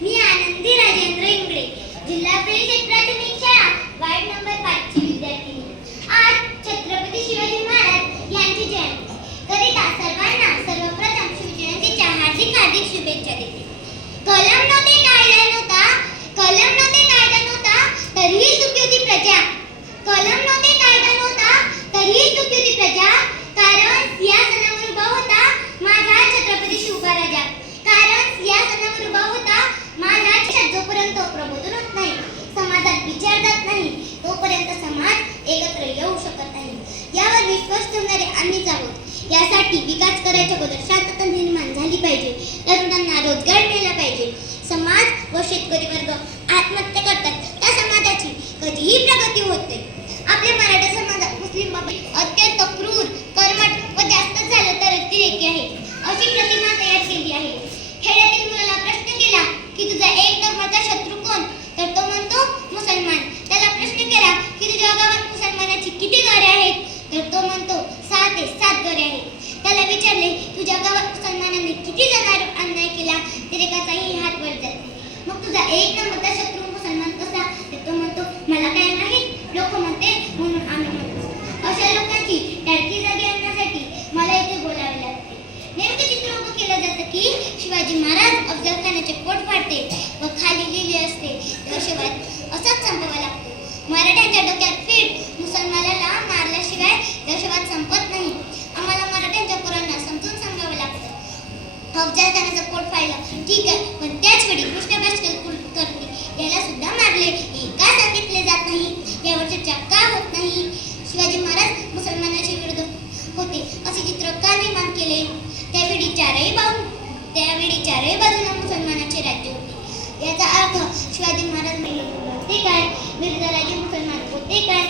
मी आनंदी राजेंद्र इंगळे, जिल्हा परिषद प्राथमिक शाळा वार्ड नंबर 5 ची विद्यार्थिनी. आज छत्रपती शिवाजी महाराज यांची जयंती. करिता सर्वांना सर्वप्रथम शिवजयंतीच्या हार्दिक हार्दिक शुभेच्छा देते. कलम नव्हते कायदा नव्हता, कलम नव्हते कायदा नव्हता, तरीही सुखी होती प्रजा. कलम नव्हते कायदा नव्हता, तरीही सुखी होती प्रजा. कारण सिंहासनावर उभा होता माझा छत्रपती शिवबा राजा. कारण सिंहासनावर उभा होता माझा जोपर्यंत प्रबोधन होत नाही, समाजात विचार जात नाही, तोपर्यंत समाज एकत्र येऊ शकत नाही. यावर विश्वास ठेवणारे आम्हीच आहोत. यासाठी विकास करायच्या अगोदर शांतता निर्माण झाली पाहिजे. तरुणांना रोजगार मिळाला पाहिजे. समाज व शेतकरी वर्ग आत्महत्या करतात, त्या समाजाची कधीही प्रगती होत नाही. आपल्या मराठा समाजात मुस्लिम बाबत अत्यंत क्रूर, कर्मठ व जास्त झालं तर अतिरेकी आहे अशी प्रतिमा तयार केली आहे. खेड्यातील मुलाला प्रश्न केला की तुझा एक धर्माचा शत्रू कोण, तर तो म्हणतो मुसलमान. त्याला प्रश्न केला की तुझ्या गावात मुसलमानाची किती घरे आहेत, तर तो म्हणतो 6 ते 7 घरे आहेत. त्याला विचारले तुझ्या गावात मुसलमानांनी किती जणांवर अन्याय केला, तर एकाचाही हात वर जात नाही. मग तुझा एक नंबरचा शत्रू मुसलमान कसा, तर तो म्हणतो मला काय माहित, लोक म्हणते म्हणून आम्ही म्हणतो. अशा लोकांची टाळकी जागी आणण्यासाठी मला इथे बोलावे लागते. नेमके चित्र उभं केलं जातं की शिवाजी महाराज अफजल खानाचे पोट फाडते व खाली लिहिले असते दहशतवाद असाच संपवावा लागतो. मराठ्यांच्या डोक्यात फीट, मुसलमानाला मारल्याशिवाय दहशतवाद संपत नाही. आम्हाला मराठ्यांच्या पोरांना समजून सांगावं लागतं. अफजल खानाचं पोट फाडलं ठीक आहे, पण त्याच वेळी कृष्ण करते याला सुद्धा मारले, हे का सांगितले जात नाही? यावर चर्चा का होत नाही? शिवाजी महाराज मुसलमानाच्या विरुद्ध होते असे चित्र का निर्माण केले? त्यावेळी चारही बाजूला मुसलमानाचे राज्य होते. याचा अर्थ शिवाजी महाराज होते काय? मिर्झाराजे मुसलमान होते काय?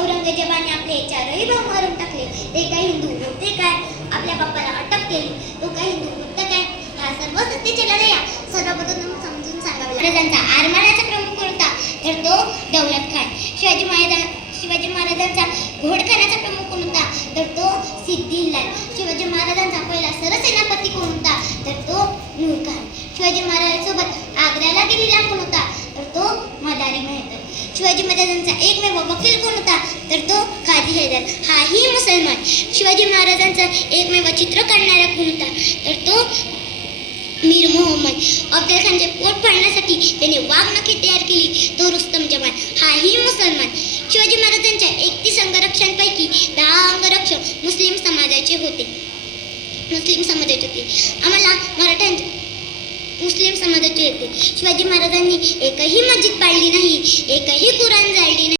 औरंगजेबाने आपले चारही भाऊ मारून टाकले, ते काही हिंदू होते काय? आपल्या बाप्पाला अटक केली, तो काही हिंदू होता काय? हा सर्व सत्तेच्या लढाया सर्वप्रथम समजून सांगावे. महाराजांचा आरमाराचा प्रमुख कोण होता, तर तो दौलत खान. शिवाजी महाराजांचा घोडखानाचा प्रमुख कोण होता, तर तो सिद्दीलाल. शिवाजी महाराजांचा पहिला सरसेनापती कोण होता, तर तो नूर खान. शिवाजी महाराजांसोबत आग्र्याला गेलेला कोण होता, तर तो मदारी मेहतर. शिवाजी महाराजांचा एकमेव वकील कोण होता, तर तो काझी हैदर, हाही मुसलमान. शिवाजी महाराजांचा एकमेव चित्र काढणारा कोण होता, तर तो मीर मोहम्मद. अफजल खानचे पोट फाडण्यासाठी त्याने वाघनखे तयार केली, तो रुस्तम जवान, हाही मुसलमान. शिवाजी महाराजांच्या 31 अंगरक्षकांपैकी 10 अंगरक्षक मुस्लिम समाजाचे होते. आम्हाला मराठ्यांचे मुस्लिम समाजाचे होते. शिवाजी महाराजांनी एकही मस्जिद पाडली नाही, एकही कुराण जाळली